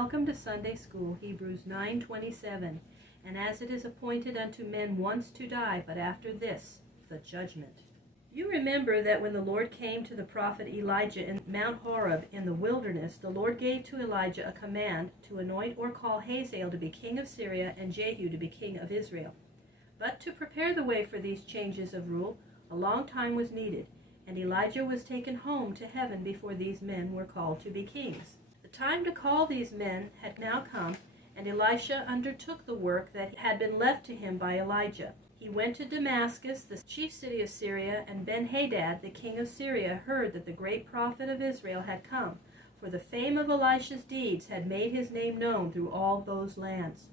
Welcome to Sunday School, Hebrews 9:27. And as it is appointed unto men once to die, but after this, the judgment. You remember that when the Lord came to the prophet Elijah in Mount Horeb in the wilderness, the Lord gave to Elijah a command to anoint or call Hazael to be king of Syria and Jehu to be king of Israel. But to prepare the way for these changes of rule, a long time was needed, and Elijah was taken home to heaven before these men were called to be kings. The time to call these men had now come, and Elisha undertook the work that had been left to him by Elijah. He went to Damascus, the chief city of Syria, and Ben-Hadad, the king of Syria, heard that the great prophet of Israel had come, for the fame of Elisha's deeds had made his name known through all those lands.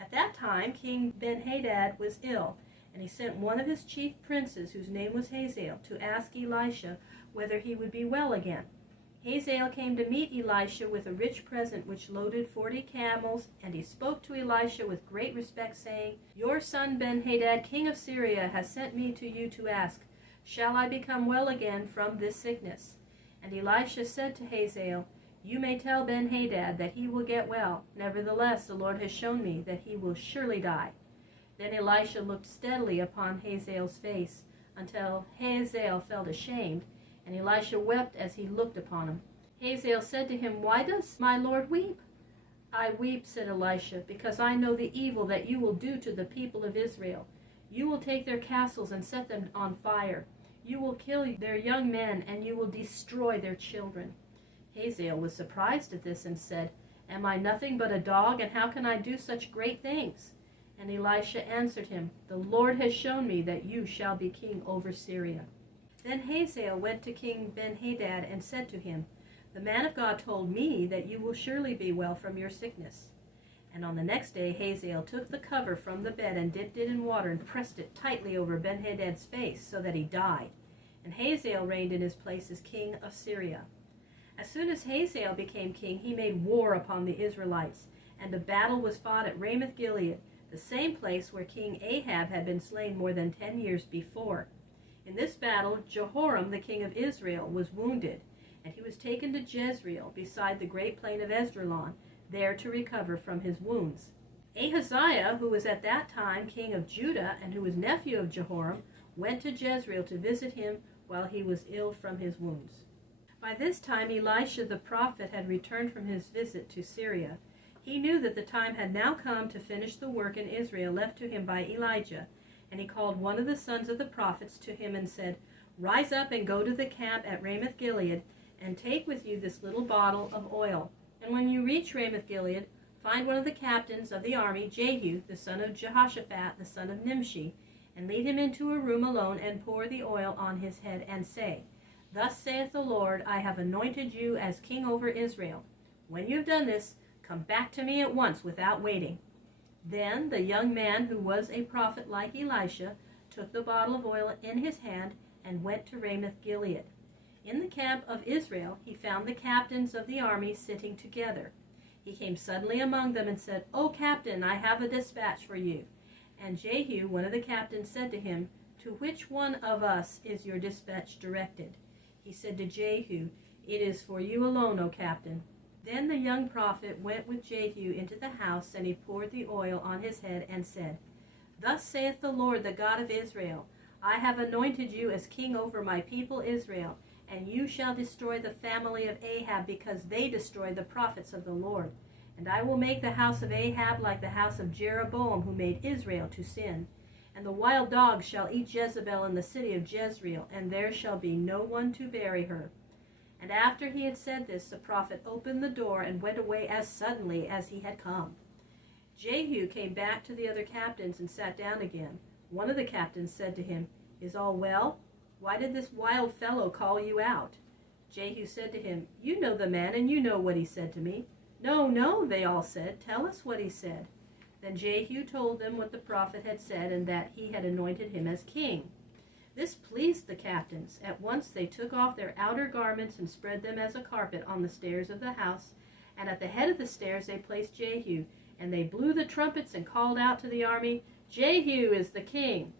At that time King Ben-Hadad was ill, and he sent one of his chief princes, whose name was Hazael, to ask Elisha whether he would be well again. Hazael came to meet Elisha with a rich present which loaded 40 camels, and he spoke to Elisha with great respect, saying, Your son Ben-Hadad, king of Syria, has sent me to you to ask, Shall I become well again from this sickness? And Elisha said to Hazael, You may tell Ben-Hadad that he will get well. Nevertheless, the Lord has shown me that he will surely die. Then Elisha looked steadily upon Hazael's face, until Hazael felt ashamed, and Elisha wept as he looked upon him. Hazael said to him, Why does my Lord weep? I weep, said Elisha, because I know the evil that you will do to the people of Israel. You will take their castles and set them on fire. You will kill their young men, and you will destroy their children. Hazael was surprised at this and said, Am I nothing but a dog, and how can I do such great things? And Elisha answered him, The Lord has shown me that you shall be king over Syria. Then Hazael went to King Ben-Hadad and said to him, The man of God told me that you will surely be well from your sickness. And on the next day Hazael took the cover from the bed and dipped it in water and pressed it tightly over Ben-Hadad's face so that he died. And Hazael reigned in his place as king of Syria. As soon as Hazael became king, he made war upon the Israelites, and a battle was fought at Ramoth-Gilead, the same place where King Ahab had been slain more than 10 years before. In this battle, Jehoram, the king of Israel, was wounded, and he was taken to Jezreel, beside the great plain of Esdraelon, there to recover from his wounds. Ahaziah, who was at that time king of Judah, and who was nephew of Jehoram, went to Jezreel to visit him while he was ill from his wounds. By this time Elisha the prophet had returned from his visit to Syria. He knew that the time had now come to finish the work in Israel left to him by Elijah, and he called one of the sons of the prophets to him and said, Rise up and go to the camp at Ramoth-Gilead, and take with you this little bottle of oil. And when you reach Ramoth-Gilead, find one of the captains of the army, Jehu, the son of Jehoshaphat, the son of Nimshi, and lead him into a room alone, and pour the oil on his head, and say, Thus saith the Lord, I have anointed you as king over Israel. When you have done this, come back to me at once without waiting. Then the young man, who was a prophet like Elisha, took the bottle of oil in his hand and went to Ramoth-Gilead. In the camp of Israel he found the captains of the army sitting together. He came suddenly among them and said, O captain, I have a dispatch for you. And Jehu, one of the captains, said to him, To which one of us is your dispatch directed? He said to Jehu, It is for you alone, O captain. Then the young prophet went with Jehu into the house, and he poured the oil on his head and said, Thus saith the Lord, the God of Israel, I have anointed you as king over my people Israel, and you shall destroy the family of Ahab, because they destroyed the prophets of the Lord. And I will make the house of Ahab like the house of Jeroboam, who made Israel to sin. And the wild dogs shall eat Jezebel in the city of Jezreel, and there shall be no one to bury her. And after he had said this, the prophet opened the door and went away as suddenly as he had come. Jehu came back to the other captains and sat down again. One of the captains said to him, Is all well? Why did this wild fellow call you out? Jehu said to him, You know the man, and you know what he said to me. No, no, they all said. Tell us what he said. Then Jehu told them what the prophet had said, and that he had anointed him as king. This pleased the captains. At once they took off their outer garments and spread them as a carpet on the stairs of the house, and at the head of the stairs they placed Jehu, and they blew the trumpets and called out to the army, Jehu is the king.